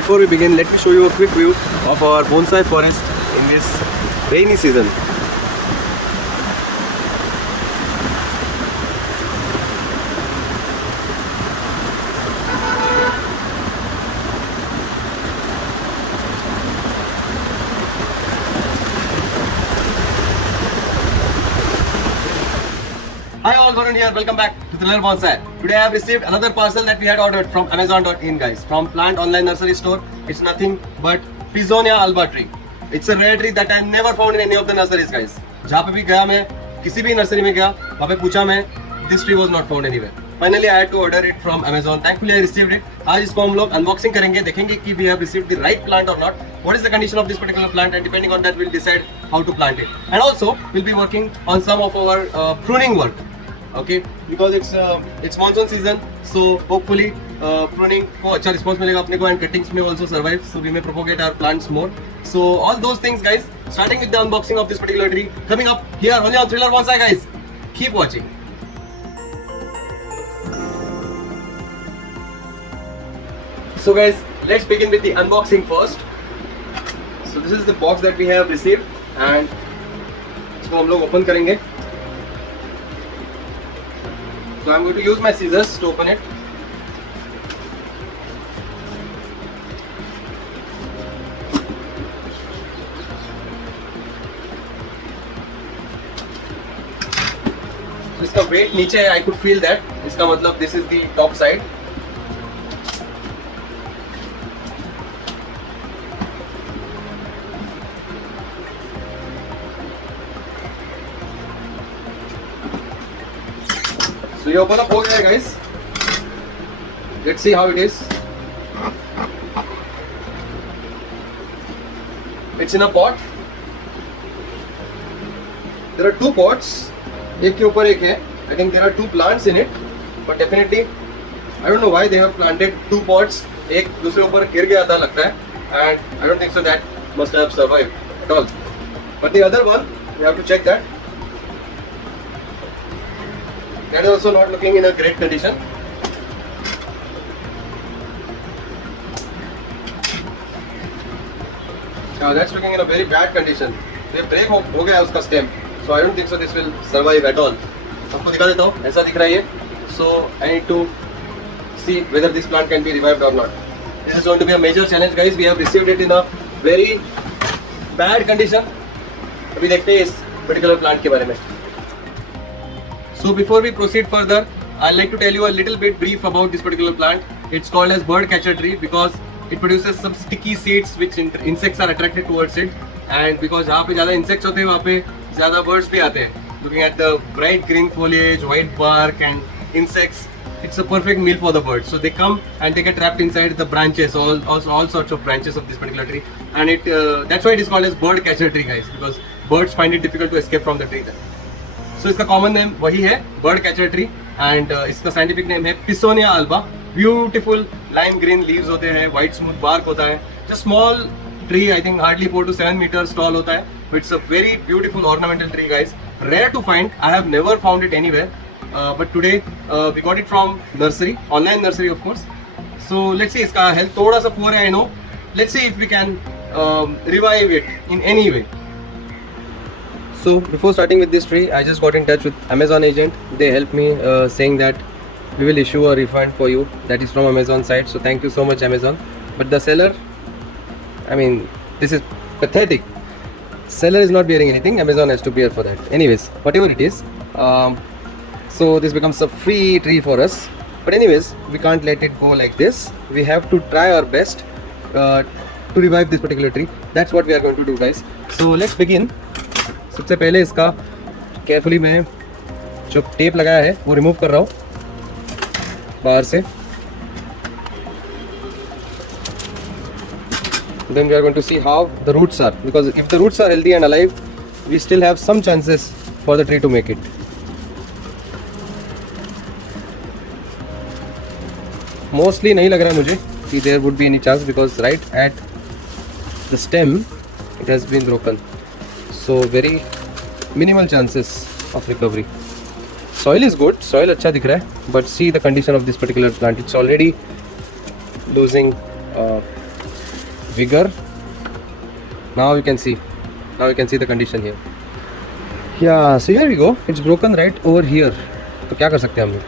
before we begin, let me show you a quick view of our bonsai forest in this rainy season. Hi all, Varun here. Welcome back to Thriller Bonsai. Today I have received another parcel that we had ordered from Amazon.in, guys. From Plant Online Nursery Store. It's nothing but Pisonia alba tree. It's a rare tree that I never found in any of the nurseries, guys. जहाँ पे भी गया मैं, किसी भी nursery में गया, वहाँ पे पूछा मैं, this tree was not found anywhere. Finally, I had to order it from Amazon. Thankfully, I received it. आज इसको हम लोग unboxing करेंगे, देखेंगे कि we have received the right plant or not. What is the condition of this particular plant, and depending on that, we'll decide how to plant it. And also, we'll be working on some of our pruning work. Okay, because it's monsoon season, so hopefully pruning को अच्छा response मिलेगा अपने को, and cuttings may also survive, so we may propagate our plants more. So all those things, guys, starting with the unboxing of this particular tree, coming up here only on Thriller Bonsai, guys. Keep watching. So guys, let's begin with the unboxing first. So this is the box that we have received, and इसको हम लोग open करेंगे. So I'm going to use my scissors to open it. So इसका weight नीचे है, I could feel that. इसका मतलब this is the top side. So ये open up हो गया है, guys. Let's see how it is. It's in a pot. There are two pots. एक के ऊपर एक है. I think there are two plants in it. But definitely, I don't know why they have planted two pots. एक दूसरे ऊपर गिर गया था लगता है. And I don't think so that must have survived at all. But the other one, we have to check that. That is also not looking in a great condition. That's looking in a very bad condition. ये break हो गया है उसका stem. So I don't think so this will survive at all. आपको दिखा देता हूँ, ऐसा दिख रहा है ये. So I need to see whether this plant can be revived or not. This is going to be a major challenge, guys. We have received it in a very bad condition. अभी देखते हैं इस particular plant के बारे में. So before we proceed further, I'd like to tell you a little bit brief about this particular plant. It's called as bird catcher tree because it produces some sticky seeds which insects are attracted towards it. And because जहाँ पे ज़्यादा insects होते हैं वहाँ पे ज़्यादा birds भी आते हैं. Looking at the bright green foliage, white bark and insects, it's a perfect meal for the birds. So they come and they get trapped inside the branches, all sorts of branches of this particular tree. And that's why it is called as bird catcher tree, guys, because birds find it difficult to escape from the tree. So इसका common name वही है, bird catcher tree, and इसका scientific name है Pisonia alba. Beautiful lime green leaves होते हैं, white smooth bark होता है. Just small tree, I think hardly 4 to 7 meters tall होता है. It's a very beautiful ornamental tree, guys. Rare to find, I have never found it anywhere, but today we got it from nursery, online nursery of course. So let's see, इसका health थोड़ा सा poor है, I know. Let's see if we can revive it in any way. So before starting with this tree, I just got in touch with Amazon agent. They helped me saying that we will issue a refund for you. That is from Amazon side. So thank you so much, Amazon. But the seller, I mean, this is pathetic. Seller is not bearing anything. Amazon has to bear for that. Anyways, whatever it is, so this becomes a free tree for us. But anyways, we can't let it go like this. We have to try our best to revive this particular tree. That's what we are going to do, guys. So let's begin. सबसे पहले इसका carefully मैं जो tape लगाया है वो remove कर रहा हूँ बाहर से. Then we are going to see how the roots are, because if the roots are healthy and alive, we still have some chances for the tree to make it. Mostly नहीं लग रहा मुझे कि there would be any chance, because right at the stem it has been broken. So very minimal chances of recovery. Soil is good, soil अच्छा दिख रहा है, but see the condition of this particular plant. It's already losing vigor. Now you can see the condition here. Yeah, so here we go. It's broken right over here. तो क्या कर सकते हैं हम लोग?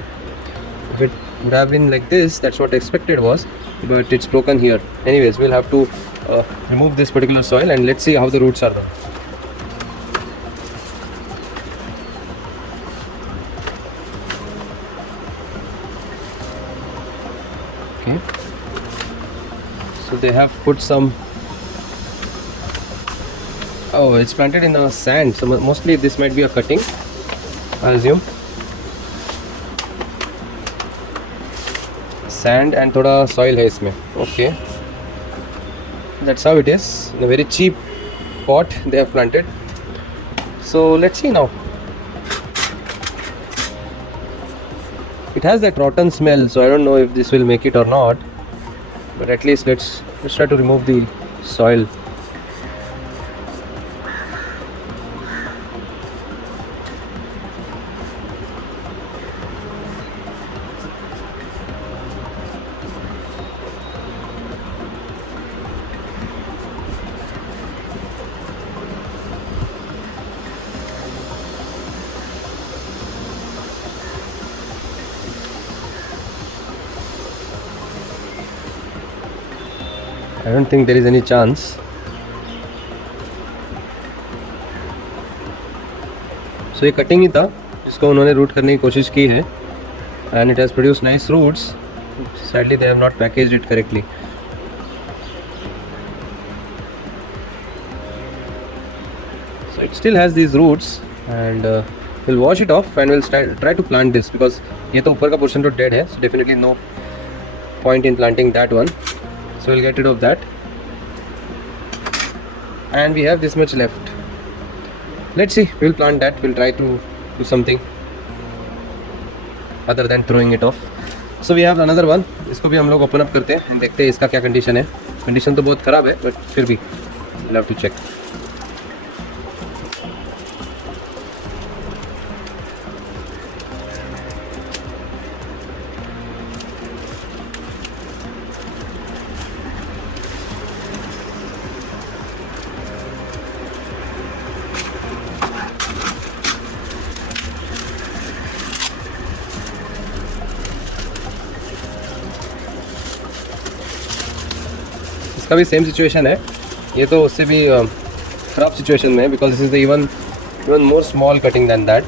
If it would have been like this, that's what expected was, but it's broken here. Anyways, we'll have to remove this particular soil and let's see how the roots are done. Okay, so they have put some, oh, it's planted in the sand, so mostly this might be a cutting, I assume. Sand and thoda soil है इसमें. Okay, that's how it is. In a very cheap pot they have planted. So let's see now. It has that rotten smell, so I don't know if this will make it or not, but at least let's try to remove the soil. I don't think there is any chance. So ये cutting ही था जिसको उन्होंने root करने की कोशिश की है, and it has produced nice roots. Sadly they have not packaged it correctly. So it still has these roots, and we'll wash it off and we'll try to plant this, because ये तो ऊपर का portion तो dead है, so definitely no point in planting that one. So we'll get rid of that, and we have this much left. Let's see, we'll plant that. We'll try to do something other than throwing it off. So we have another one. इसको भी हम लोग open up करते हैं and देखते हैं इसका क्या कंडीशन है. कंडीशन तो बहुत ख़राब है, बट फिर भी we'll have to check. इसका भी सेम सिचुएशन है, ये तो उससे भी ख़राब सिचुएशन में है, because this is the even more small cutting than that.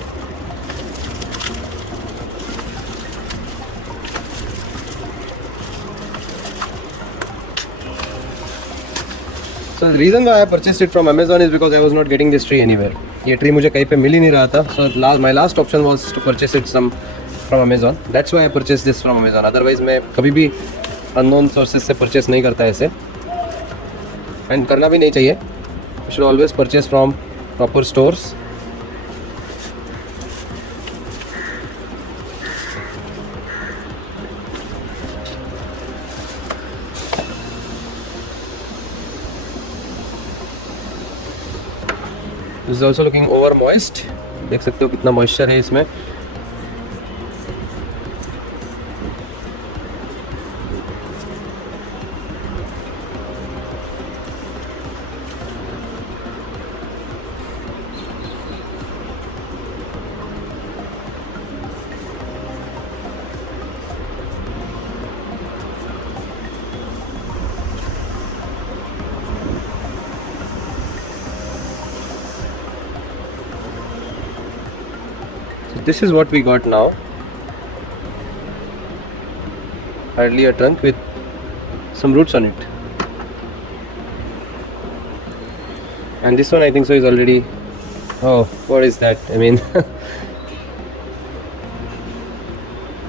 So the reason why I purchased it from Amazon is because I was not getting this tree anywhere. ये tree मुझे कहीं पे मिल ही नहीं रहा था, so my last option was to purchase it from Amazon. That's why I purchased this from Amazon. Otherwise मैं कभी भी unknown sources से purchase नहीं करता ऐसे, and करना भी नहीं चाहिए. You should always purchase from proper stores. This is also looking over moist. देख सकते हो कितना मॉइस्चर है इसमें. This is what we got now. Hardly a trunk with some roots on it. And this one I think so is already, oh, what is that? I mean,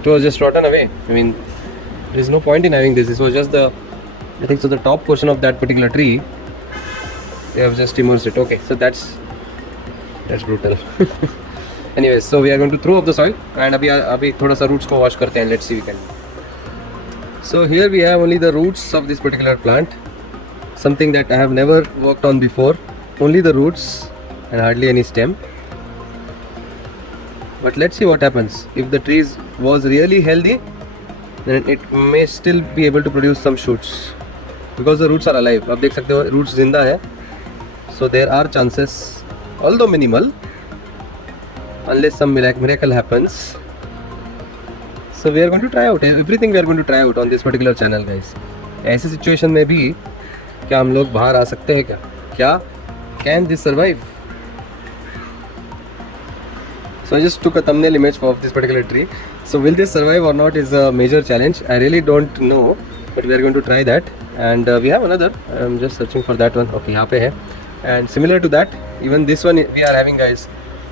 it was just rotten away. I mean, there is no point in having this. This was just the, I think so, the top portion of that particular tree. They have just immersed it. Okay, so that's brutal. Anyways, so we are going to throw off the soil, and अभी थोड़ा सा roots को wash करते हैं. Let's see we can. So here we have only the roots of this particular plant, something that I have never worked on before. Only the roots and hardly any stem. But let's see what happens. If the tree was really healthy, then it may still be able to produce some shoots. Because the roots are alive. आप देख सकते हो roots जिंदा है. So there are chances, although minimal, unless some miracle happens. So we are going to try out everything. We are going to try out on this particular channel, guys. ऐसी situation में भी क्या हम लोग बाहर आ सकते हैं क्या can this survive? So I just took a thumbnail image of this particular tree. So will this survive or not is a major challenge. I really don't know, but we are going to try that. And we have another. I'm just searching for that one. Okay, यहाँ पे है. And similar to that, even this one we are having, guys.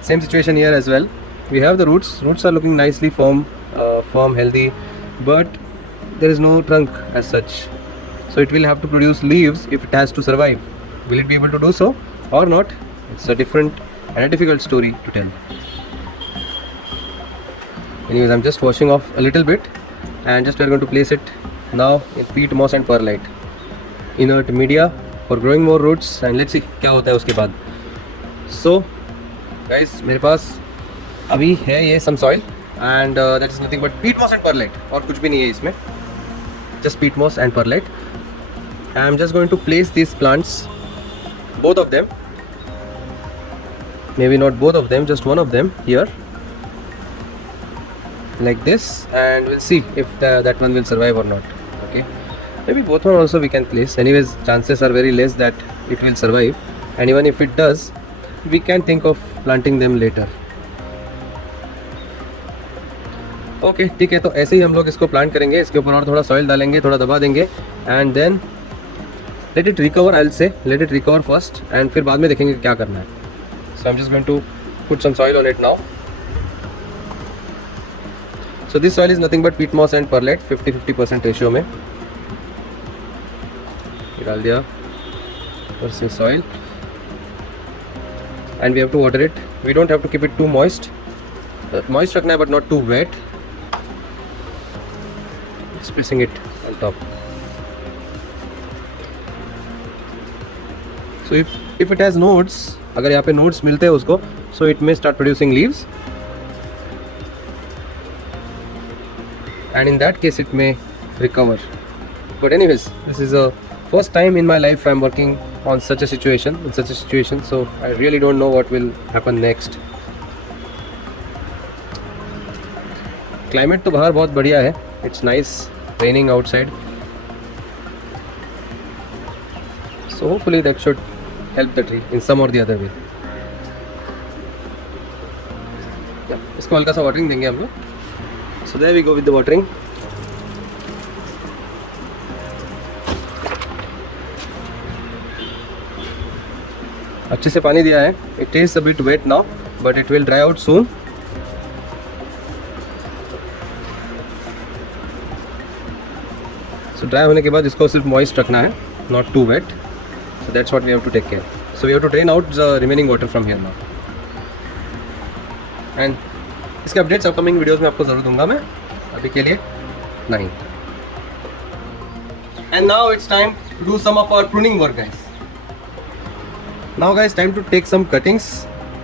Same situation here as well. We have the roots. Roots are looking nicely firm, healthy, but there is no trunk as such. So it will have to produce leaves if it has to survive. Will it be able to do so or not? It's a different and a difficult story to tell. Anyways, I'm just washing off a little bit, and just we are going to place it now in peat moss and perlite, inert media for growing more roots. And let's see क्या होता है उसके बाद. So guys, मेरे पास अभी है ये some soil and that is nothing but peat moss and perlite, और कुछ भी नहीं है इसमें, just peat moss and perlite. I am just going to place these plants, both of them, maybe not both of them, just one of them here like this, and we'll see if that one will survive or not. Okay, maybe both one also we can place. Anyways, chances are very less that it will survive, and even if it does, we can think of planting them later. Okay ठीक है, तो ऐसे ही हम लोग इसको plant करेंगे. इसके ऊपर और थोड़ा सॉइल डालेंगे, थोड़ा दबा देंगे, and then let it recover. I will say let it recover first, and फिर बाद में देखेंगे क्या करना है. So I am just going to put some soil on it now. So this soil is nothing but peat moss and perlite 50-50% ratio में डाल दिया versus soil. And we have to water it. We don't have to keep it too moist. Moist रखना है but not too wet. Just pressing it on top. So if it has nodes, अगर यहाँ पे nodes मिलते हैं उसको, so it may start producing leaves. And in that case it may recover. But anyways, this is a first time in my life I'm working on such a situation, so I really don't know what will happen next. Climate तो बाहर बहुत बढ़िया है. It's nice, raining outside. So hopefully that should help the tree in some or the other way. इसको हल्का सा watering देंगे हम लोग. So there we go with the watering. अच्छे से पानी दिया है. It is a bit wet now but it will dry out soon. So dry होने के बाद इसको सिर्फ मॉइस्ट रखना है, not too wet. So that's what we have to take care. So we have to drain out the remaining water from here now. And इसके updates upcoming videos में आपको ज़रूर दूंगा मैं, अभी के लिए नहीं. And now it's time to do some of our pruning work guys. Now guys, time to take some cuttings.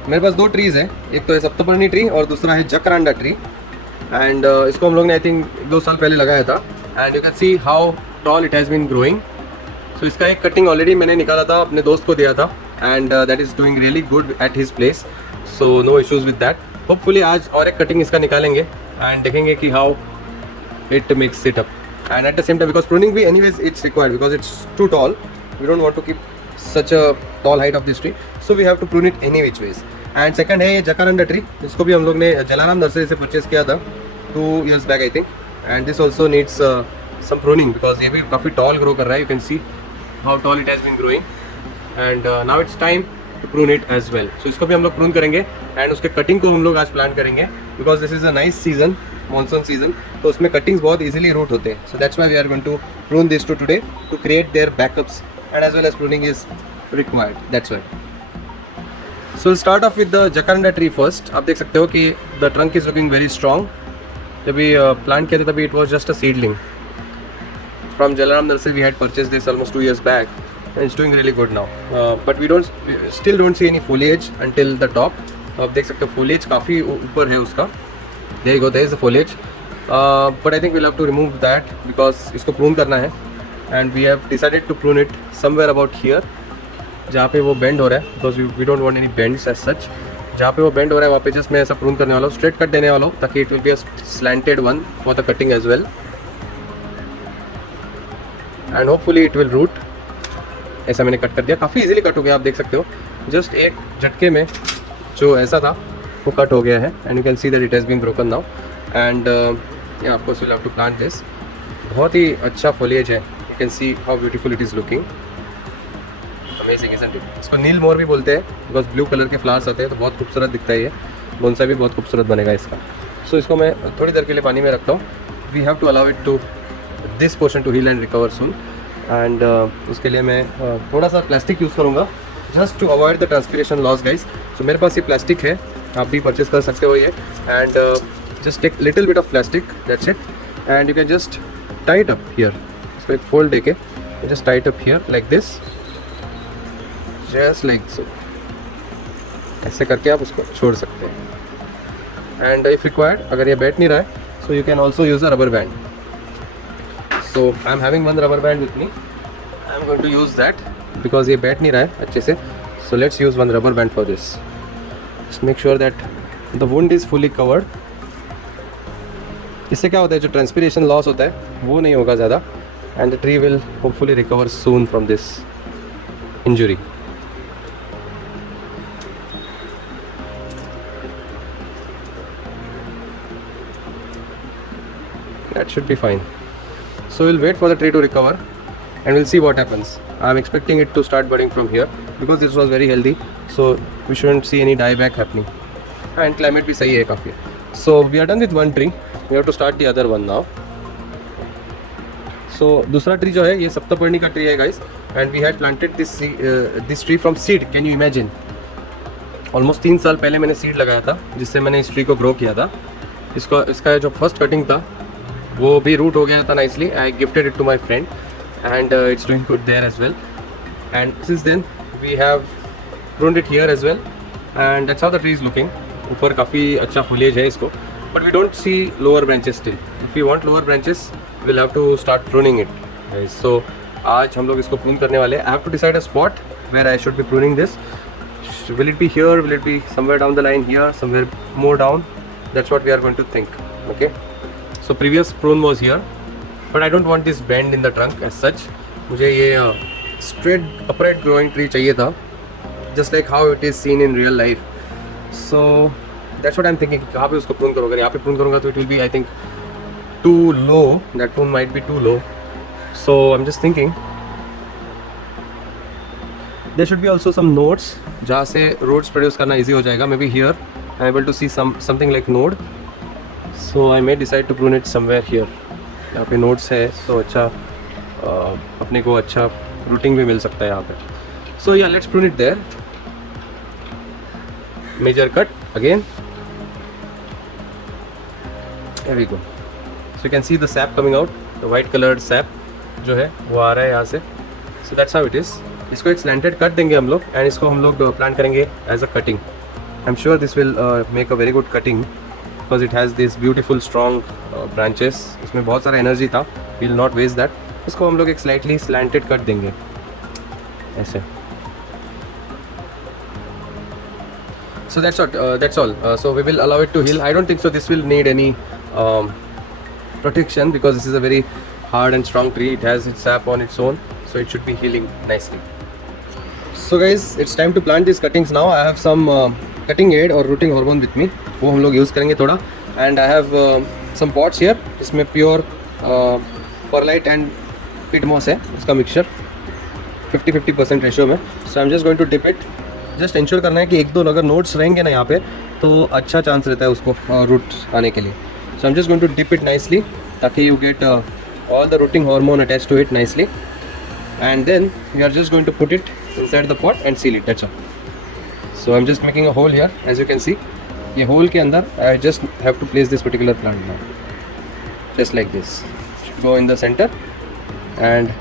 मेरे पास दो ट्रीज़ हैं, एक तो है सप्तपर्णी ट्री और दूसरा है जकरांडा ट्री. एंड इसको हम लोग ने आई थिंक 2 साल पहले लगाया था. And you can see how tall it has been growing. So इसका एक कटिंग ऑलरेडी मैंने निकाला था, अपने दोस्त को दिया था, and that is doing really good at his place. So no issues with that. Hopefully आज और एक कटिंग इसका निकालेंगे एंड देखेंगे कि how it makes it up. And at the same time because pruning भी anyways it's required because it's too tall. We don't want to keep such a tall height of this tree, so we have to prune it any which ways. And second है ये जकारांडा tree, इसको भी हम लोग ने Jalaram nursery से purchase किया था 2 years back I think. And this also needs some pruning because ये भी काफ़ी tall grow कर रहा है. You can see how tall it has been growing. And now it's time to prune it as well. So इसको भी हम लोग prune करेंगे and उसके cutting को हम लोग आज plan करेंगे because this is a nice season, monsoon season. तो उसमें cuttings बहुत easily root होते हैं. So that's why we are going to prune this today to create their backups. And as well as pruning is required. That's why. So we'll start off with the jacaranda tree first. आप देख सकते हो कि the trunk is looking very strong. जब भी plant किया था तभी it was just a seedling. From Jalaram Nursery we had purchased this almost 2 years back, and it's doing really good now. But we still don't see any foliage until the top. आप देख सकते हो foliage काफ़ी ऊपर है उसका. There you go. There is the foliage. But I think we'll have to remove that because इसको prune करना है. and we have decided to prune it somewhere about here, जहाँ पे वो बेंड हो रहा है, because we don't want any bends as such. जहाँ पे वो बेंड हो रहा है वहाँ पे जस्ट मैं ऐसा प्रून करने वाला हूँ, स्ट्रेट कट देने वाला हूँ, ताकि it will be a slanted one for the cutting as well, and hopefully it will root. ऐसा मैंने कट कर दिया, काफ़ी इजीली कट हो गया, आप देख सकते हो. जस्ट एक झटके में जो ऐसा था वो कट हो गया है, and you can see that it has been broken now. And या of course we will have to plant this. बहुत ही अच्छा फॉलिएज है, you can see how beautiful it is looking. Amazing isn't it. इसको नील मोर भी बोलते हैं, बिकॉज ब्लू कलर के फ्लावर्स होते हैं, तो बहुत खूबसूरत दिखता है ये. बोनसाई भी बहुत खूबसूरत बनेगा इसका. सो इसको मैं थोड़ी देर के लिए पानी में रखता हूँ. We have to allow it to this portion to heal and recover soon. And उसके लिए मैं थोड़ा सा प्लास्टिक यूज़ करूँगा, just to avoid the transpiration loss guys. So मेरे पास ये प्लास्टिक है, आप भी परचेज कर सकते हो ये. And just take little bit of plastic, that's it, and you can just tie it up here. इसको एक फोल्ड देके just tie it up here like this, just like so. ऐसे करके आप उसको छोड़ सकते हैं. एंड इफ रिक्वायर्ड, अगर ये बैठ नहीं रहा है, so you can also use a rubber band. So I am having one rubber band with me. I am going to use that because ये बैठ नहीं रहा है अच्छे से. So let's use one rubber band for this. Just make sure that the wound is fully covered. इससे क्या होता है, जो ट्रांसपीरेशन लॉस होता है वो नहीं होगा ज़्यादा, and the tree will hopefully recover soon from this injury. That should be fine. So we'll wait for the tree to recover and we'll see what happens. I'm expecting it to start budding from here because this was very healthy, so we shouldn't see any dieback happening. And climate भी सही है काफ़ी. So we are done with one tree. We have to start the other one now. So दूसरा tree जो है ये सप्तपर्णी का tree है guys, and we had planted this tree from seed. Can you imagine? Almost 3 साल पहले मैंने seed लगाया था, जिससे मैंने इस ट्री को ग्रो किया था. इसका जो फर्स्ट कटिंग था वो भी रूट हो गया था nicely. I gifted it to my friend and it's doing good there as well. And since then we have pruned it here as well, and that's how the tree is looking. ऊपर काफ़ी अच्छा foliage है इसको, but we don't see lower branches still. If you want lower branches will have to start pruning it. So आज हम लोग इसको prune करने वाले हैं. I have to decide a spot where I should be pruning this. Will it be here, will it be somewhere down the line here, somewhere more down? That's what we are going to think. Okay. So previous prune was here, but I don't want this bend in the trunk as such. मुझे ये straight upright growing tree चाहिए था, just like how it is seen in real life. So that's what I'm thinking. कहाँ पे उसको prune करूँगा? यहाँ पे prune करूँगा तो it will be, I think, too low. That prune might be too low. So I'm just thinking there should be also some nodes जहाँ से roots produce करना easy हो जाएगा. Maybe here I'm able to see something like node. So I may decide to prune it somewhere here. यहाँ पे notes है, so अच्छा अपने को अच्छा रूटिंग भी मिल सकता है यहाँ पे. So yeah, let's prune it there. Major cut again. There we go. So you can see the sap coming out. The white colored sap जो है वो आ रहा है यहाँ से. So that's how it is. इसको एक slanted cut देंगे हम लोग, and इसको हम लोग प्लांट करेंगे as a cutting. I'm sure this will make a very good cutting. Because it has these beautiful strong branches. इसमें बहुत सारा एनर्जी था. We'll not waste that. इसको हम लोग एक slightly slanted cut देंगे ऐसे. So that's all. So we will allow it to heal. I don't think so this will need any protection because this is a very hard and strong tree. It has its sap on its own, so it should be healing nicely. So guys, it's time to plant these cuttings now. I have some cutting aid और rooting hormone with me, वो हम लोग use करेंगे थोड़ा. And I have some pots here. इसमें pure perlite and peat moss है, उसका mixture 50-50% ratio में. So I am just going to dip it. Just ensure करना है कि एक दो अगर नोट्स रहेंगे ना यहाँ पे तो अच्छा चांस रहता है उसको रूट्स आने के लिए. So I am just going to dip it nicely ताकि you get all the rooting hormone attach to it nicely. And then we are just going to put it inside the pot and seal it. That's all. So I'm just making a hole here, as you can see. ये hole के अंदर I just have to place this particular plant now, just like this. Should go in the center, and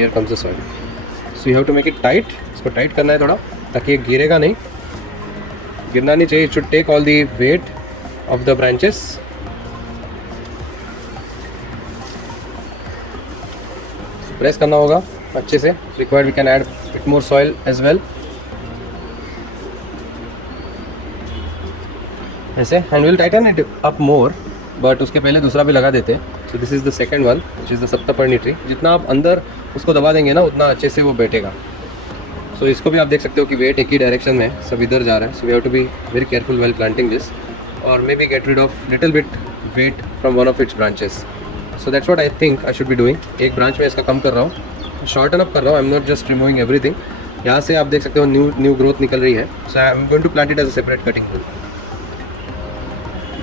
here comes the soil. So you have to make it tight. इसको tight करना है थोड़ा ताकि ये गिरेगा नहीं, गिरना नहीं चाहिए. It should take all the weight of the branches. Press करना होगा अच्छे से. Required we can add bit more soil as well. ऐसे and will tighten it up more, but उसके पहले दूसरा भी लगा देते हैं. So this is the second one which is the saptaparni tree. जितना आप अंदर उसको दबा देंगे ना उतना अच्छे से वो बैठेगा. सो इसको भी आप देख सकते हो कि वेट एक ही डायरेक्शन में है, सब इधर जा रहा है. So we have to be very careful well planting this, और may be get rid of little bit weight from one of its branches. So that's what I think I should be doing. एक branch में इसका कम कर रहा हूँ, shorten up कर रहा हूँ. I am not just removing everything. यहाँ से आप देख सकते हो न्यू ग्रोथ निकल रही है. So I am going to plant it as a separate cutting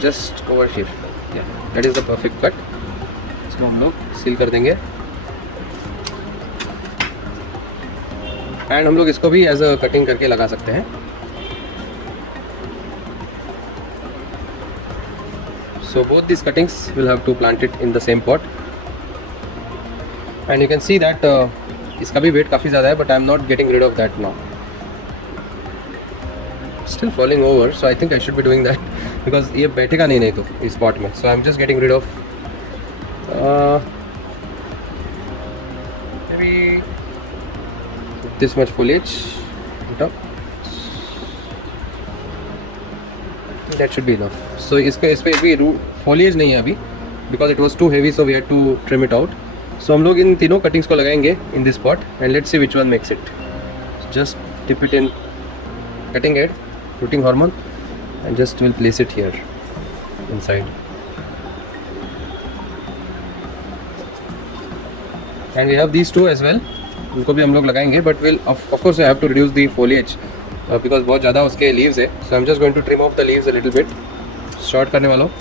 just over here. That is the perfect cut. इसको हम लोग सील कर देंगे एंड हम लोग इसको भी एज अ कटिंग करके लगा सकते हैं. So both these cuttings will have to plant it in the same pot, and you can see that इसका भी weight काफ़ी ज़्यादा है, but I am not getting rid of that now. Still falling over, so I think I should be doing that because ये बैठेगा नहीं तो इस pot में. So I am just getting rid of maybe this much foliage on top. That should be enough. So इस पे भी foliage नहीं है अभी because it was too heavy, so we had to trim it out. So हम लोग इन तीनों cuttings को लगाएंगे in this pot and let's see which one makes it. Just dip it in cutting head, rooting hormone, and just will place it here inside. And we have these two as well. उनको भी हम लोग लगाएंगे, but we'll of course I have to reduce the foliage. Because बहुत ज़्यादा उसके leaves है. So I am just going to trim off the leaves a little bit. Short करने वाला हूँ.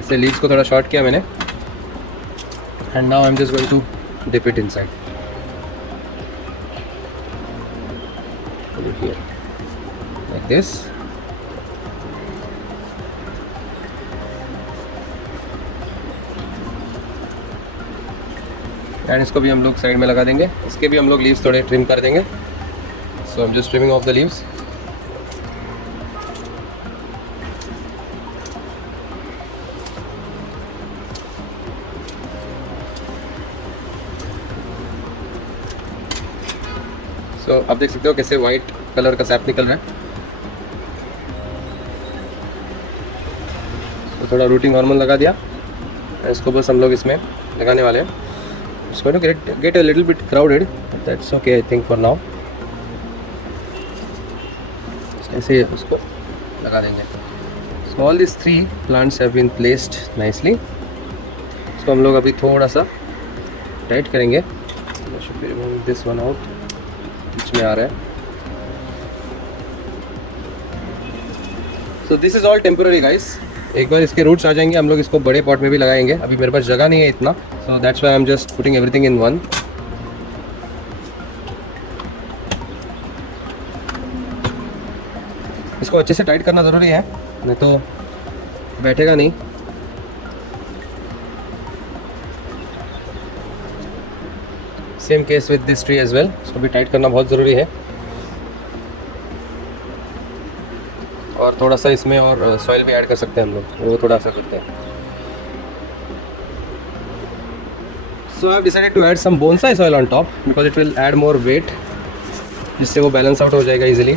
इससे लीव्स को थोड़ा शॉर्ट किया मैंने and now I am just going to dip it inside like this. And इसको भी हम लोग साइड में लगा देंगे. इसके भी हम लोग लीव्स थोड़े ट्रिम कर देंगे. So I am just trimming off the leaves. So आप देख सकते हो कैसे वाइट कलर का सैप निकल रहा है. तो थोड़ा रूटिंग हार्मोन लगा दिया. इसको बस हम लोग इसमें लगाने वाले हैं. It's going to get a little bit crowded. That's okay, I think for now. ऐसे उसको लगा देंगे. So all these three plants have been placed nicely. इसको हम लोग अभी थोड़ा सा टाइट करेंगे. I should be removing this one out. बीच में आ रहा है. So this is all temporary, guys. एक बार इसके रूट्स आ जाएंगे हम लोग इसको बड़े पॉट में भी लगाएंगे. अभी मेरे पास जगह नहीं है इतना, so that's why I am just putting everything in one. इसको अच्छे से टाइट करना ज़रूरी है, नहीं तो बैठेगा नहीं. Same case with this tree as well. इसको भी टाइट करना बहुत ज़रूरी है. और थोड़ा सा इसमें और सॉइल भी ऐड कर सकते हैं हम लोग, वो थोड़ा सा करते हैं. So I have decided to add some bonsai soil on top because it will add more weight, जिससे वो बैलेंस आउट हो जाएगा easily.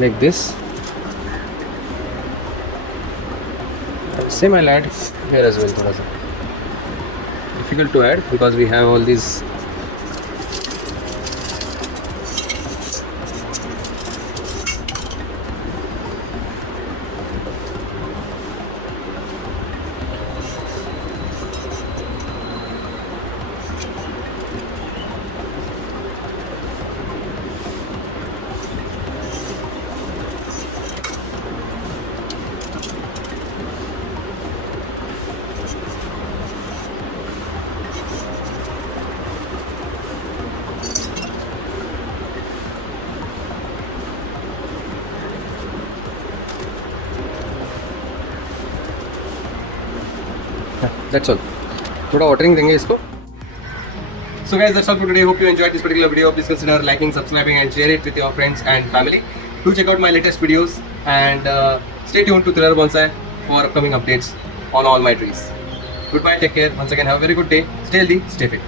Like this. Same I add here as well. थोड़ा सा difficult to add because we have all this. That's all. थोड़ा watering देंगे इसको. So guys, that's all for today. Hope you enjoyed this particular video. Please consider liking, subscribing and share it with your friends and family. Do check out my latest videos and stay tuned to Thriller Bonsai for upcoming updates on all my trees. Goodbye, take care. Once again, have a very good day. Stay healthy, stay fit.